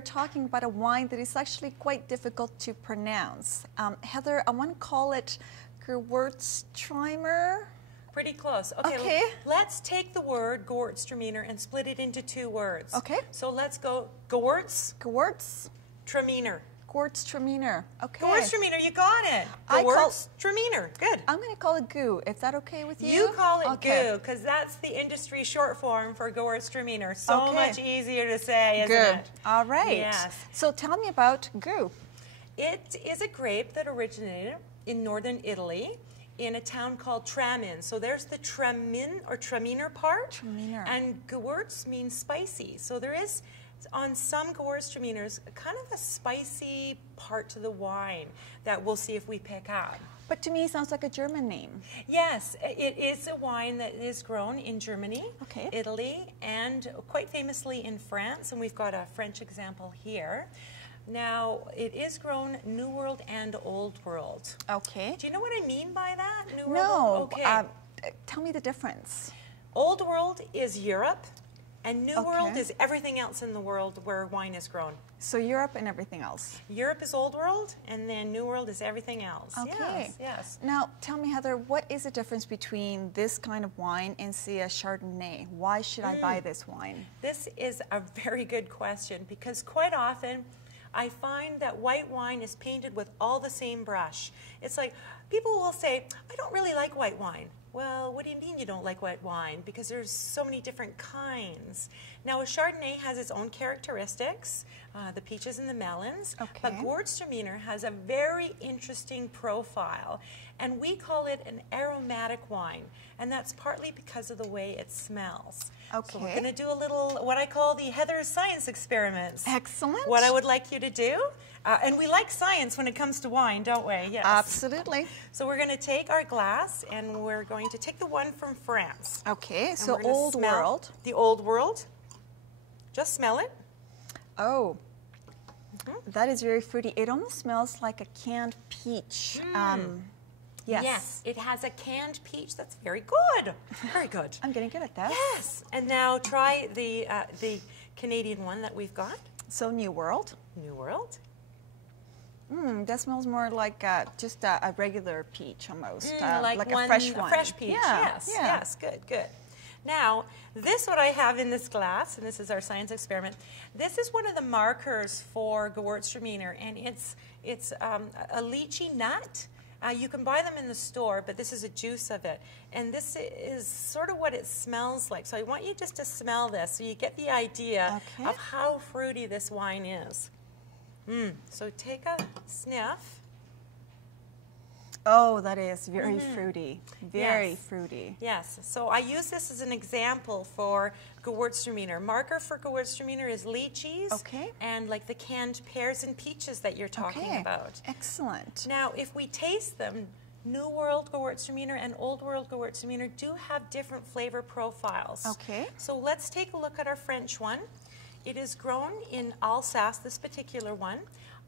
are talking about a wine that is actually quite difficult to pronounce. Heather, I want to call it Gewürztraminer. Pretty close. Okay, let's take the word Gewürztraminer and split it into two words. Okay. So let's go Gewürztraminer. Gewürztraminer. Okay. Gewürztraminer, you got it. Gewürztraminer. Good. I'm going to call it goo. Is that okay with you? You call it goo, because that's the industry short form for Gewürztraminer. So much easier to say, isn't it? All right. Yes. So tell me about goo. It is a grape that originated in northern Italy in a town called Tramin. So there's the Traminer part. Traminer. And Gewürz means spicy. So there is, on some Gewürztraminers, kind of a spicy part to the wine that we'll see if we pick up. But to me, it sounds like a German name. Yes, it is a wine that is grown in Germany, Italy, and quite famously in France. And we've got a French example here. Now, it is grown New World and Old World. Okay. Do you know what I mean by that? New No. World? Okay. Tell me the difference. Old World is Europe, and New World is everything else in the world where wine is grown. So Europe and everything else. Europe is Old World, and then New World is everything else. Okay. Yes. Now, tell me, Heather, what is the difference between this kind of wine and, say, a Chardonnay? Why should I buy this wine? This is a very good question, because quite often I find that white wine is painted with all the same brush. It's like, people will say, I don't really like white wine. Well, what do you mean you don't like white wine? Because there's so many different kinds. Now, a Chardonnay has its own characteristics, the peaches and the melons, but Gewürztraminer has a very interesting profile, and we call it an aromatic wine, and that's partly because of the way it smells. Okay. So we're going to do a little, what I call the Heather science experiments. Excellent. What I would like you to do, and we like science when it comes to wine, don't we? Yes. Absolutely. So we're going to take our glass, and we're going to take the one from France. Okay, And so we're gonna Old smell World. The Old World. Just smell it. Oh, that is very fruity. It almost smells like a canned peach. Yes. It has a canned peach. That's very good. Very good. I'm getting good at that. Yes. And now try the Canadian one that we've got. So New World. New World. That smells more like just a regular peach almost. Like a fresh one. A fresh peach. Yeah. Yes. Good. Good. Now, this what I have in this glass, and this is our science experiment. This is one of the markers for Gewürztraminer, and it's a lychee nut. You can buy them in the store, but this is a juice of it. And this is sort of what it smells like. So I want you just to smell this so you get the idea of how fruity this wine is. So take a sniff. Oh, that is very fruity. Very fruity. Yes. So I use this as an example for Gewürztraminer. Marker for Gewürztraminer is lychees. And like the canned pears and peaches that you're talking about. Excellent. Now, if we taste them, New World Gewürztraminer and Old World Gewürztraminer do have different flavor profiles. So let's take a look at our French one. It is grown in Alsace, this particular one.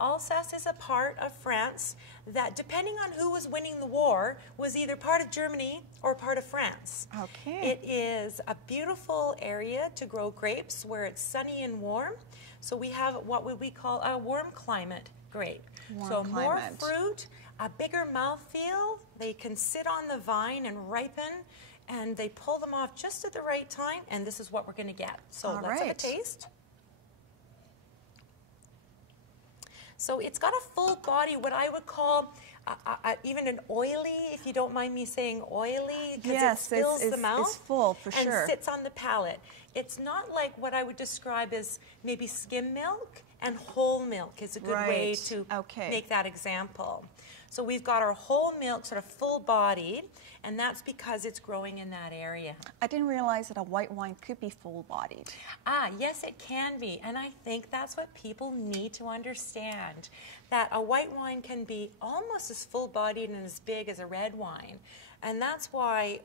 Alsace is a part of France that, depending on who was winning the war, was either part of Germany or part of France. It is a beautiful area to grow grapes where it's sunny and warm. So we have what we call a warm climate grape. More fruit, a bigger mouthfeel. They can sit on the vine and ripen, and they pull them off just at the right time, and this is what we're going to get. So let's have a taste. So it's got a full body, what I would call even an oily, if you don't mind me saying oily, because it fills the mouth. It's full, for sure. And sits on the palate. It's not like what I would describe as maybe skim milk, and whole milk is a good way to make that example. So we've got our whole milk, sort of full-bodied, and that's because it's growing in that area. I didn't realize that a white wine could be full-bodied. Yes, it can be, and I think that's what people need to understand, that a white wine can be almost as full-bodied and as big as a red wine. And that's why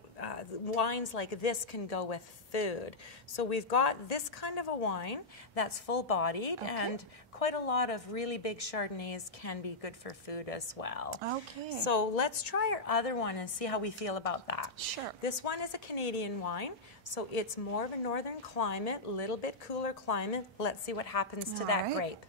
wines like this can go with food. So we've got this kind of a wine that's full-bodied, and quite a lot of really big Chardonnays can be good for food as well. Okay. So let's try our other one and see how we feel about that. Sure. This one is a Canadian wine, so it's more of a northern climate, a little bit cooler climate. Let's see what happens to that grape.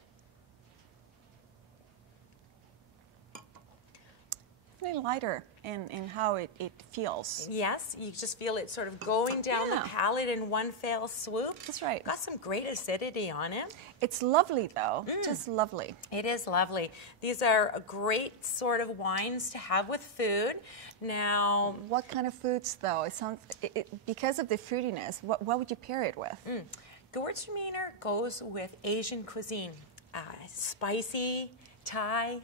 Really lighter in how it feels. Yes, you just feel it sort of going down the palate in one fell swoop. That's right. Got some great acidity on it. It's lovely though, just lovely. It is lovely. These are a great sort of wines to have with food. Now, what kind of foods though? It sounds, because of the fruitiness, what would you pair it with? Gewürztraminer goes with Asian cuisine. Spicy, Thai,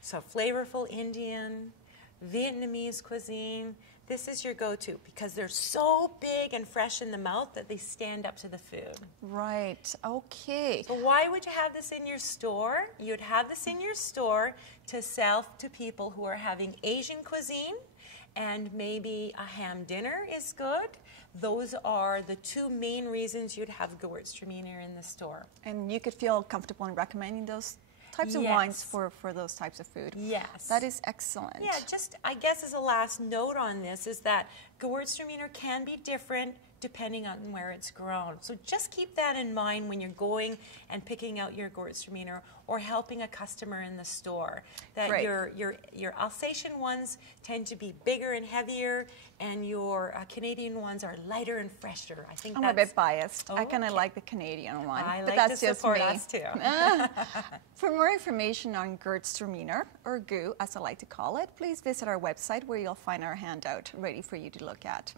so flavorful Indian, Vietnamese cuisine. This is your go-to because they're so big and fresh in the mouth that they stand up to the food. Right, okay. So why would you have this in your store? You'd have this in your store to sell to people who are having Asian cuisine, and maybe a ham dinner is good. Those are the two main reasons you'd have Gewürztraminer in the store. And you could feel comfortable in recommending those types of wines for those types of food. Yes. That is excellent. Yeah, just I guess as a last note on this is that Gewürztraminer can be different depending on where it's grown. So just keep that in mind when you're going and picking out your Gewürztraminer or helping a customer in the store. That your Alsatian ones tend to be bigger and heavier, and your Canadian ones are lighter and fresher. I think I'm a bit biased. I kind of like the Canadian one, but that's just me. Us too. For more information on Gewürztraminer, or GU as I like to call it, please visit our website where you'll find our handout ready for you to look at.